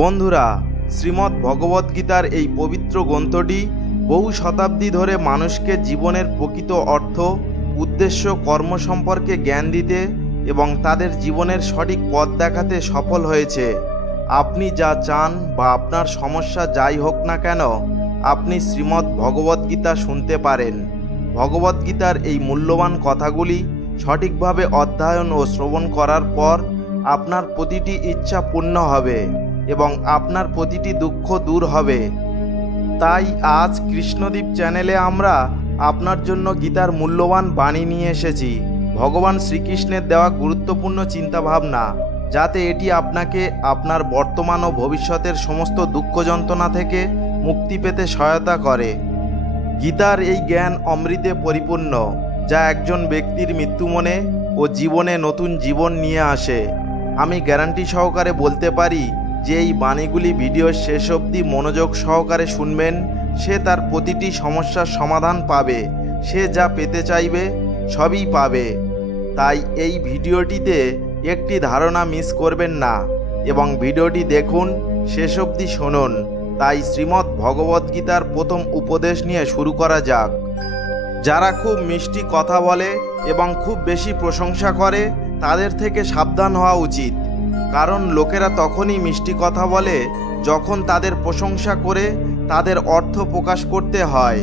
বন্ধুরা, শ্রীমদ্ ভগবদ্গীতার এই পবিত্র গ্রন্থটি বহু শতাব্দী ধরে মানুষকে জীবনের প্রকৃত অর্থ, উদ্দেশ্য, কর্ম সম্পর্কে জ্ঞান দিতে এবং তাদের জীবনের সঠিক পথ দেখাতে সফল হয়েছে। আপনি যা চান বা আপনার সমস্যা যাই হোক না কেন, আপনি শ্রীমদ্ ভগবদ্গীতা শুনতে পারেন। ভগবদ্গীতার এই মূল্যবান কথাগুলি সঠিকভাবে অধ্যয়ন ও শ্রবণ করার পর আপনার প্রতিটি ইচ্ছা পূর্ণ হবে এবং আপনার প্রতিটি দুঃখ দূর হবে। তাই আজ কৃষ্ণদ্বীপ চ্যানেলে আমরা আপনার জন্য গীতার মূল্যবান বাণী নিয়ে এসেছি, ভগবান শ্রীকৃষ্ণের দেওয়া গুরুত্বপূর্ণ চিন্তাভাবনা, যাতে এটি আপনাকে আপনার বর্তমান ও ভবিষ্যতের সমস্ত দুঃখ যন্ত্রণা থেকে মুক্তি পেতে সহায়তা করে। গীতার এই জ্ঞান অমৃতে পরিপূর্ণ, যা একজন ব্যক্তির মৃত্যু মনে ও জীবনে নতুন জীবন নিয়ে আসে। আমি গ্যারান্টি সহকারে বলতে পারি যে এই বাণীগুলি ভিডিওর শেষ অবধি মনোযোগ সহকারে শুনবেন, সে তার প্রতিটি সমস্যার সমাধান পাবে। সে যা পেতে চাইবে সবই পাবে। তাই এই ভিডিওটিতে একটি ধারণা মিস করবেন না এবং ভিডিওটি দেখুন, শেষ অবধি শুনুন। তাই শ্রীমদ্ ভগবদ্গীতার প্রথম উপদেশ নিয়ে শুরু করা যাক। যারা খুব মিষ্টি কথা বলে এবং খুব বেশি প্রশংসা করে, তাদের থেকে সাবধান হওয়া উচিত। কারণ লোকেরা তখনই মিষ্টি কথা বলে যখন তাদের প্রশংসা করে তাদের অর্থ প্রকাশ করতে হয়।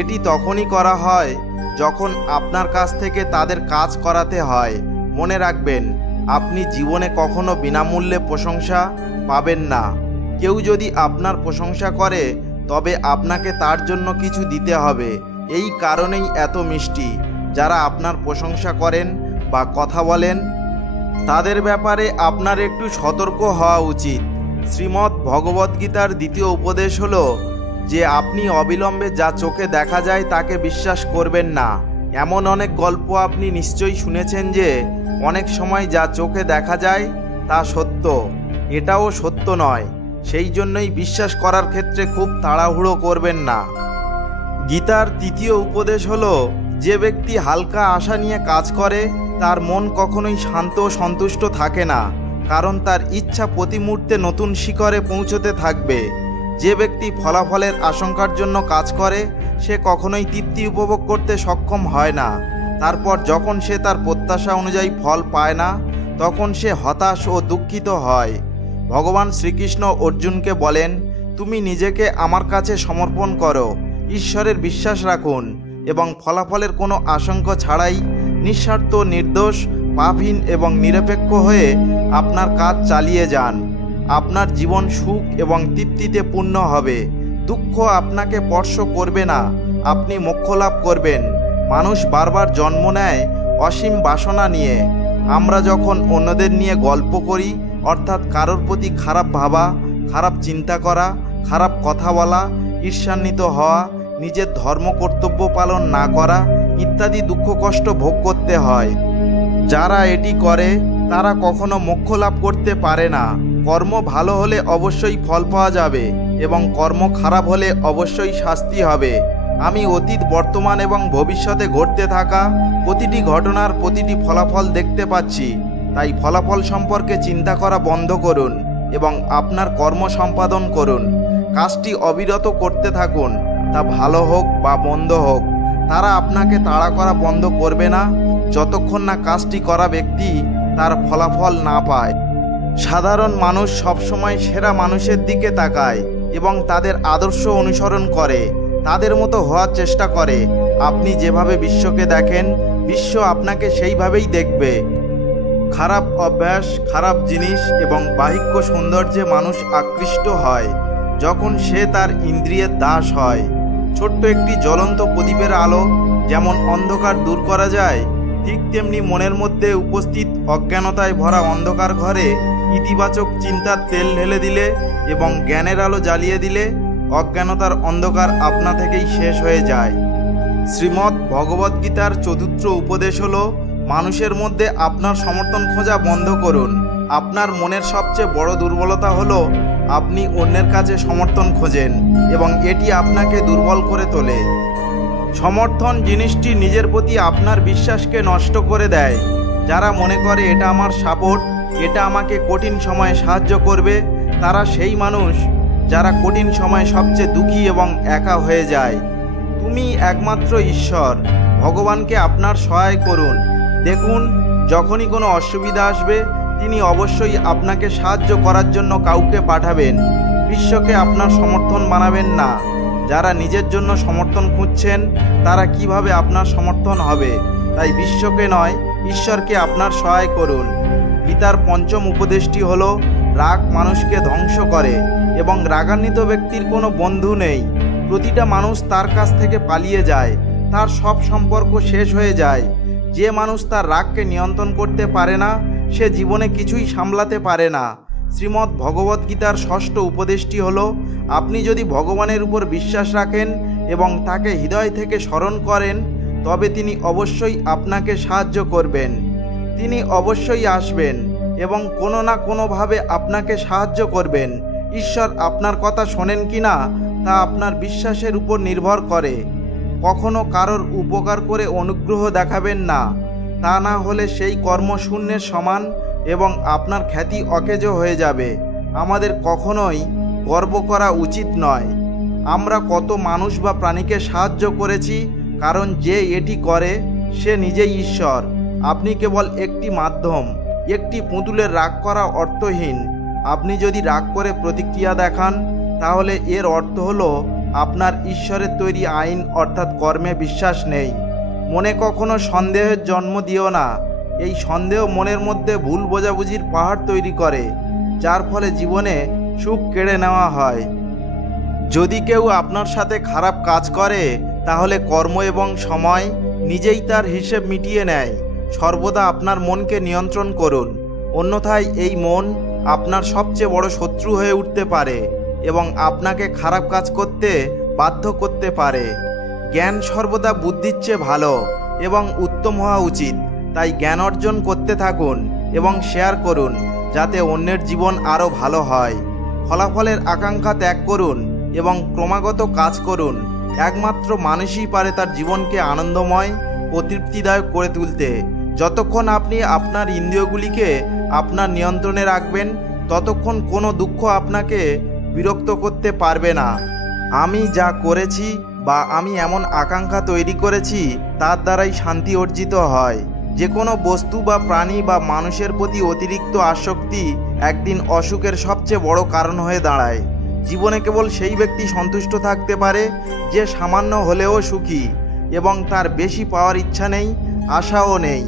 এটি তখনই করা হয় যখন আপনার কাছ থেকে তাদের কাজ করাতে হয়। মনে রাখবেন, আপনি জীবনে কখনো বিনামূল্যে প্রশংসা পাবেন না। কেউ যদি আপনার প্রশংসা করে, তবে আপনাকে তার জন্য কিছু দিতে হবে। এই কারণেই এত মিষ্টি। যারা আপনার প্রশংসা করেন বা কথা বলেন, তাদের ব্যাপারে আপনার একটু সতর্ক হওয়া উচিত। শ্রীমদ্ ভগবদ্গীতার দ্বিতীয় উপদেশ হলো যে আপনি অবিলম্বে যা চোখে দেখা যায় তাকে বিশ্বাস করবেন না। এমন অনেক গল্প আপনি নিশ্চয়ই শুনেছেন যে অনেক সময় যা চোখে দেখা যায় তা সত্য, এটাও সত্য নয়। সেই জন্যই বিশ্বাস করার ক্ষেত্রে খুব তাড়াহুড়ো করবেন না। গীতার তৃতীয় উপদেশ হলো, যে ব্যক্তি হালকা আশা নিয়ে কাজ করে তার মন কখনোই শান্ত ও সন্তুষ্ট থাকে না, কারণ তার ইচ্ছা প্রতি মুহূর্তে নতুন শিখরে পৌঁছতে থাকবে। যে ব্যক্তি ফলাফলের আশঙ্কার জন্য কাজ করে, সে কখনোই তৃপ্তি উপভোগ করতে সক্ষম হয় না। তারপর যখন সে তার প্রত্যাশা অনুযায়ী ফল পায় না, তখন সে হতাশ ও দুঃখিত হয়। ভগবান শ্রীকৃষ্ণ অর্জুনকে বলেন, তুমি নিজেকে আমার কাছে সমর্পণ করো, ঈশ্বরের বিশ্বাস রাখুন এবং ফলাফলের কোনো আশঙ্কা ছাড়াই নিঃস্বার্থ, নির্দোষ, পাপহীন এবং নিরপেক্ষ হয়ে আপনার কাজ চালিয়ে যান। আপনার জীবন সুখ এবং তৃপ্তিতে পূর্ণ হবে। দুঃখ আপনাকে স্পর্শ করবে না, আপনি মোক্ষ লাভ করবেন। মানুষ বারবার জন্ম নেয় অসীম বাসনা নিয়ে। আমরা যখন অন্যদের নিয়ে গল্প করি, অর্থাৎ কারোর প্রতি খারাপ ভাবা, খারাপ চিন্তা করা, খারাপ কথা বলা, ঈর্ষান্বিত হওয়া, নিজের ধর্ম কর্তব্য পালন না করা ইত্যাদি দুঃখ কষ্ট ভোগ করতে হয়। যারা এটি করে তারা কখনো মোক্ষ লাভ করতে পারে না। কর্ম ভালো হলে অবশ্যই ফল পাওয়া যাবে এবং কর্ম খারাপ হলে অবশ্যই শাস্তি হবে। আমি অতীত, বর্তমান এবং ভবিষ্যতে ঘটতে থাকা প্রতিটি ঘটনার প্রতিটি ফলাফল দেখতে পাচ্ছি। তাই ফলাফল সম্পর্কে চিন্তা করা বন্ধ করুন এবং আপনার কর্ম সম্পাদন করুন। কাজটি অবিরত করতে থাকুন, তা ভালো হোক বা মন্দ হোক। তারা আপনাকে তাড়া করা বন্ধ করবে না যতক্ষণ না কাজটি করা ব্যক্তি তার ফলাফল না পায়। সাধারণ মানুষ সবসময় সেরা মানুষের দিকে তাকায় এবং তাদের আদর্শ অনুসরণ করে, তাদের মতো হওয়ার চেষ্টা করে। আপনি যেভাবে বিশ্বকে দেখেন, বিশ্ব আপনাকে সেইভাবেই দেখবে। খারাপ অভ্যাস, খারাপ জিনিস এবং বাহ্যিক সৌন্দর্যে মানুষ আকৃষ্ট হয় যখন সে তার ইন্দ্রিয়ের দাস হয়। ছোট্ট একটি জ্বলন্ত প্রদীপের আলো যেমন অন্ধকার দূর করা যায়, ঠিক তেমনি মনের মধ্যে উপস্থিত অজ্ঞানতায় ভরা অন্ধকার ঘরে ইতিবাচক চিন্তার তেল ঢেলে দিলে এবং জ্ঞানের আলো জ্বালিয়ে দিলে অজ্ঞানতার অন্ধকার আপনা থেকেই শেষ হয়ে যায়। শ্রীমদ্ ভগবদ্গীতার চতুর্থ উপদেশ হলো, মানুষের মধ্যে আপনার সমর্থন খোঁজা বন্ধ করুন। আপনার মনের সবচেয়ে বড় দুর্বলতা হলো আপনি অন্যের কাছে সমর্থন খোঁজেন এবং এটি আপনাকে দুর্বল করে তোলে। সমর্থন জিনিসটি নিজের প্রতি আপনার বিশ্বাসকে নষ্ট করে দেয়। যারা মনে করে এটা আমার সাপোর্ট, এটা আমাকে কঠিন সময়ে সাহায্য করবে, তারা সেই মানুষ যারা কঠিন সময়ে সবচেয়ে দুঃখী এবং একা হয়ে যায়। তুমি একমাত্র ঈশ্বর, ভগবানকে আপনার সহায় করুন। দেখুন, যখনই কোনো অসুবিধা আসবে তিনি অবশ্যই আপনাকে সাহায্য করার জন্য কাউকে পাঠাবেন। বিশ্বকে আপনার সমর্থন বানাবেন না। যারা নিজের জন্য সমর্থন খুঁজছেন তারা কিভাবে আপনার সমর্থন হবে? তাই বিশ্বকে নয়, ঈশ্বরকে আপনার সহায় করুন। গীতার পঞ্চম উপদেশটি হলো, রাগ মানুষকে ধ্বংস করে এবং রাগান্বিত ব্যক্তির কোনো বন্ধু নেই। প্রতিটা মানুষ তার কাছ থেকে পালিয়ে যায়, তার সব সম্পর্ক শেষ হয়ে যায়। যে মানুষ তার রাগকে নিয়ন্ত্রণ করতে পারে না সে জীবনে কিছুই সামলাতে পারে না। শ্রীমদ্ ভগবদ্গীতার ষষ্ঠ উপদেশটি হলো, আপনি যদি ভগবানের উপর বিশ্বাস রাখেন এবং তাকে হৃদয় থেকে স্মরণ করেন তবে তিনি অবশ্যই আপনাকে সাহায্য করবেন। তিনি অবশ্যই আসবেন এবং কোনো না কোনোভাবে আপনাকে সাহায্য করবেন। ঈশ্বর আপনার কথা শোনেন কি না তা আপনার বিশ্বাসের উপর নির্ভর করে। কখনো কারোর উপকার করে অনুগ্রহ দেখাবেন না, তা না হলে সেই কর্ম শূন্যের সমান এবং আপনার খ্যাতি অকেজো হয়ে যাবে। আমাদের কখনোই গর্ব করা উচিত নয়। আমরা কত মানুষ বা প্রাণীকে সাহায্য করেছি, কারণ যে এটি করে সে নিজেই ঈশ্বর। আপনি কেবল একটি মাধ্যম। একটি পুতুলের রাগ করা অর্থহীন। আপনি যদি রাগ করে প্রতিক্রিয়া দেখান তাহলে এর অর্থ হলো আপনার ঈশ্বরের তৈরি আইন অর্থাৎ কর্মে বিশ্বাস নেই। মনে কখনো সন্দেহের জন্ম দিও না। এই সন্দেহ মনের মধ্যে ভুল বোঝাবুঝির পাহাড় তৈরি করে, যার ফলে জীবনে সুখ কেড়ে নেওয়া হয়। যদি কেউ আপনার সাথে খারাপ কাজ করে তাহলে কর্ম এবং সময় নিজেই তার হিসেব মিটিয়ে নেয়। সর্বদা আপনার মনকে নিয়ন্ত্রণ করুন, অন্যথায় এই মন আপনার সবচেয়ে বড় শত্রু হয়ে উঠতে পারে এবং আপনাকে খারাপ কাজ করতে বাধ্য করতে পারে। জ্ঞান সর্বদা বুদ্ধির চেয়ে ভালো এবং উত্তম হওয়া উচিত। তাই জ্ঞান অর্জন করতে থাকুন এবং শেয়ার করুন যাতে অন্যের জীবন আরও ভালো হয়। ফলাফলের আকাঙ্ক্ষা ত্যাগ করুন এবং ক্রমাগত কাজ করুন। একমাত্র মানুষই পারে তার জীবনকে আনন্দময় ও তৃপ্তিদায়ক করে তুলতে। যতক্ষণ আপনি আপনার ইন্দ্রিয়গুলিকে আপনার নিয়ন্ত্রণে রাখবেন ততক্ষণ কোনো দুঃখ আপনাকে বিরক্ত করতে পারবে না। আমি যা করেছি বা আমি এমন আকাঙ্ক্ষা তৈরি করেছি তার দ্বারাই শান্তি অর্জিত হয়। যে কোনো বস্তু বা প্রাণী বা মানুষের প্রতি অতিরিক্ত আসক্তি একদিন অসুখের সবচেয়ে বড় কারণ হয়ে দাঁড়ায়। জীবনে কেবল সেই ব্যক্তি সন্তুষ্ট থাকতে পারে যে সামান্য হলেও সুখী এবং তার বেশি পাওয়ার ইচ্ছা নেই, আশাও নেই।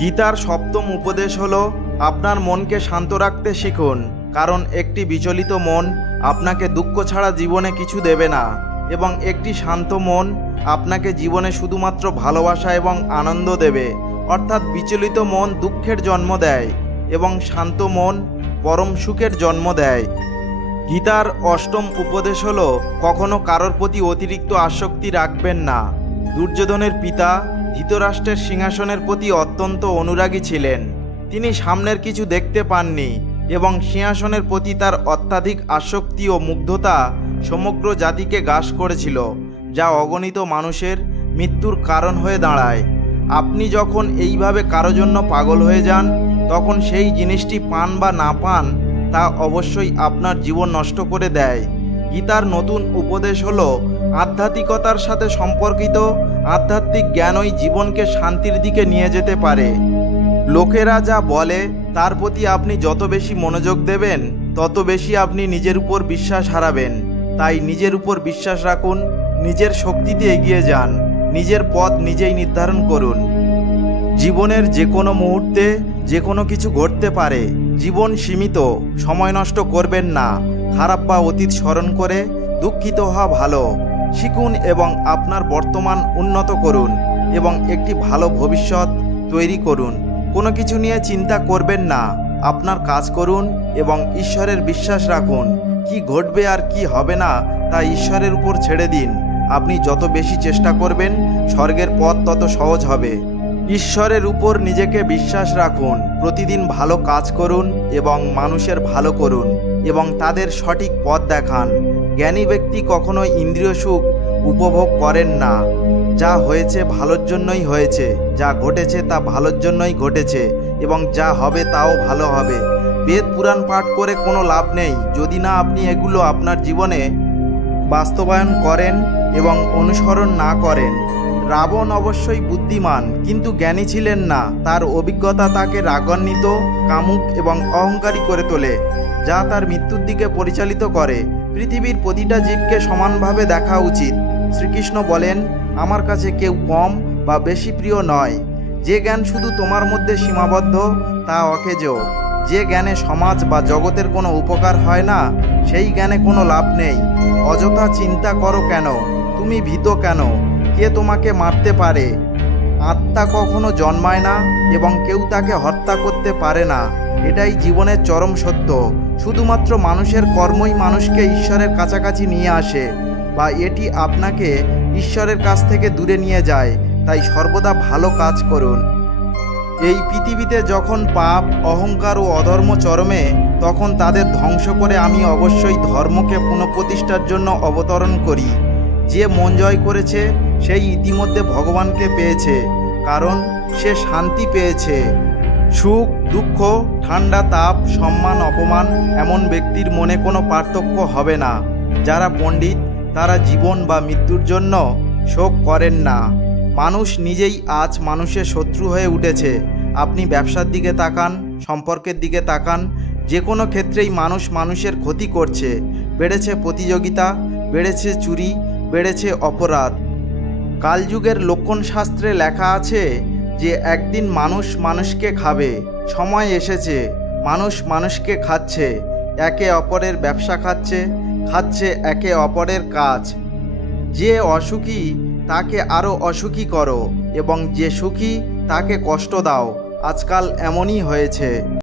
গীতার সপ্তম উপদেশ হলো, আপনার মনকে শান্ত রাখতে শিখুন, কারণ একটি বিচলিত মন আপনাকে দুঃখ ছাড়া জীবনে কিছু দেবে না এবং একটি শান্ত মন আপনাকে জীবনে শুধুমাত্র ভালোবাসা এবং আনন্দ দেবে। অর্থাৎ বিচলিত মন দুঃখের জন্ম দেয় এবং শান্ত মন পরম সুখের জন্ম দেয়। গীতার অষ্টম উপদেশ হলো, কখনো কারোর প্রতি অতিরিক্ত আসক্তি রাখবেন না। দুর্যোধনের পিতা ধৃতরাষ্ট্রের সিংহাসনের প্রতি অত্যন্ত অনুরাগী ছিলেন। তিনি সামনের কিছু দেখতে পাননি এবং সিংহাসনের প্রতি তার অত্যাধিক আসক্তি ও মুগ্ধতা সমগ্র জাতিকে গ্রাস করেছিল, যা অগণিত মানুষের মৃত্যুর কারণ হয়ে দাঁড়ায়। আপনি যখন এইভাবে কারো জন্য পাগল হয়ে যান তখন সেই জিনিসটি পান বা না পান তা অবশ্যই আপনার জীবন নষ্ট করে দেয়। গীতার নতুন উপদেশ হলো, আধ্যাত্মিকতার সাথে সম্পর্কিত আধ্যাত্মিক জ্ঞানই জীবনকে শান্তির দিকে নিয়ে যেতে পারে। লোকেরা যা বলে তার প্রতি আপনি যত বেশি মনোযোগ দেবেন তত বেশি আপনি নিজের উপর বিশ্বাস হারাবেন। তাই নিজের উপর বিশ্বাস রাখুন, নিজের শক্তিতে এগিয়ে যান, নিজের পথ নিজেই নির্ধারণ করুন। জীবনের যে কোনো মুহূর্তে যে কোনো কিছু ঘটতে পারে। জীবন সীমিত, সময় নষ্ট করবেন না। খারাপ বা অতীত স্মরণ করে দুঃখিত হওয়া ভালো। শিখুন এবং আপনার বর্তমান উন্নত করুন এবং একটি ভালো ভবিষ্যৎ তৈরি করুন। কোনো কিছু নিয়ে চিন্তা করবেন না, আপনার কাজ করুন এবং ঈশ্বরের বিশ্বাস রাখুন। কি ঘটবে আর কি হবে না তা ঈশ্বরের উপর ছেড়ে দিন। আপনি যত বেশি চেষ্টা করবেন স্বর্গের পথ তত সহজ হবে। ঈশ্বরের উপর নিজেকে বিশ্বাস রাখুন, প্রতিদিন ভালো কাজ করুন এবং মানুষের ভালো করুন এবং তাদের সঠিক পথ দেখান। জ্ঞানী ব্যক্তি কখনো ইন্দ্রিয় সুখ উপভোগ করেন না। যা হয়েছে ভালোর জন্যই হয়েছে, যা ঘটেছে তা ভালোর জন্যই ঘটেছে এবং যা হবে তাও ভালো হবে। বেদ পুরাণ পাঠ করে কোনো লাভ নেই যদি না আপনি এগুলো আপনার জীবনে বাস্তবায়ন করেন এবং অনুসরণ না করেন। রাবণ অবশ্যই বুদ্ধিমান কিন্তু জ্ঞানী ছিলেন না। তার অভিজ্ঞতা তাকে রাগান্বিত, কামুক এবং অহংকারী করে তোলে, যা তার মৃত্যুর দিকে পরিচালিত করে। পৃথিবীর প্রতিটা জীবকে সমানভাবে দেখা উচিত। শ্রীকৃষ্ণ বলেন, আমার কাছে কেউ কম বা বেশি প্রিয় নয়। যে জ্ঞান শুধু তোমার মধ্যে সীমাবদ্ধ তা অকেজো। যে জ্ঞানে সমাজ বা জগতের কোনো উপকার হয় না, সেই জ্ঞানে কোনো লাভ নেই। অযথা চিন্তা করো কেন? তুমি ভীত কেন? কে তোমাকে মারতে পারে? আত্মা কখনো জন্মায় না এবং কেউ তাকে হত্যা করতে পারে না। এটাই জীবনের চরম সত্য। শুধুমাত্র মানুষের কর্মই মানুষকে ঈশ্বরের কাছাকাছি নিয়ে আসে, বা এটি আপনাকে ঈশ্বরের কাছ থেকে দূরে নিয়ে যায়। তাই সর্বদা ভালো কাজ করুন। এই পৃথিবীতে যখন পাপ, অহংকার ও অধর্ম চরমে, তখন তাদের ধ্বংস করে আমি অবশ্যই ধর্মকে পুনঃপ্রতিষ্ঠার জন্য অবতরণ করি। যে মন জয় করেছে সেই ইতিমধ্যে ভগবানকে পেয়েছে, কারণ সে শান্তি পেয়েছে। সুখ, দুঃখ, ঠান্ডা, তাপ, সম্মান, অপমান, এমন ব্যক্তির মনে কোনো পার্থক্য হবে না। যারা পণ্ডিত তারা জীবন বা মৃত্যুর জন্য শোক করেন না। মানুষ নিজেই আজ মানুষের শত্রু হয়ে উঠেছে। আপনি ব্যবসার দিকে তাকান, সম্পর্কের দিকে তাকান, যে কোনো ক্ষেত্রেই মানুষ মানুষের ক্ষতি করছে। বেড়েছে প্রতিযোগিতা, বেড়েছে চুরি, বেড়েছে অপরাধ। কালযুগের লক্ষণ শাস্ত্রে লেখা আছে যে একদিন মানুষ মানুষকে খাবে। সময় এসেছে, মানুষ মানুষকে খাচ্ছে, একে অপরের ব্যবসা খাচ্ছে একে অপরের কাজ। যে অসুখী তাকে আরও অসুখী করো এবং যে সুখী তাকে কষ্ট দাও। আজকাল এমনই হয়েছে।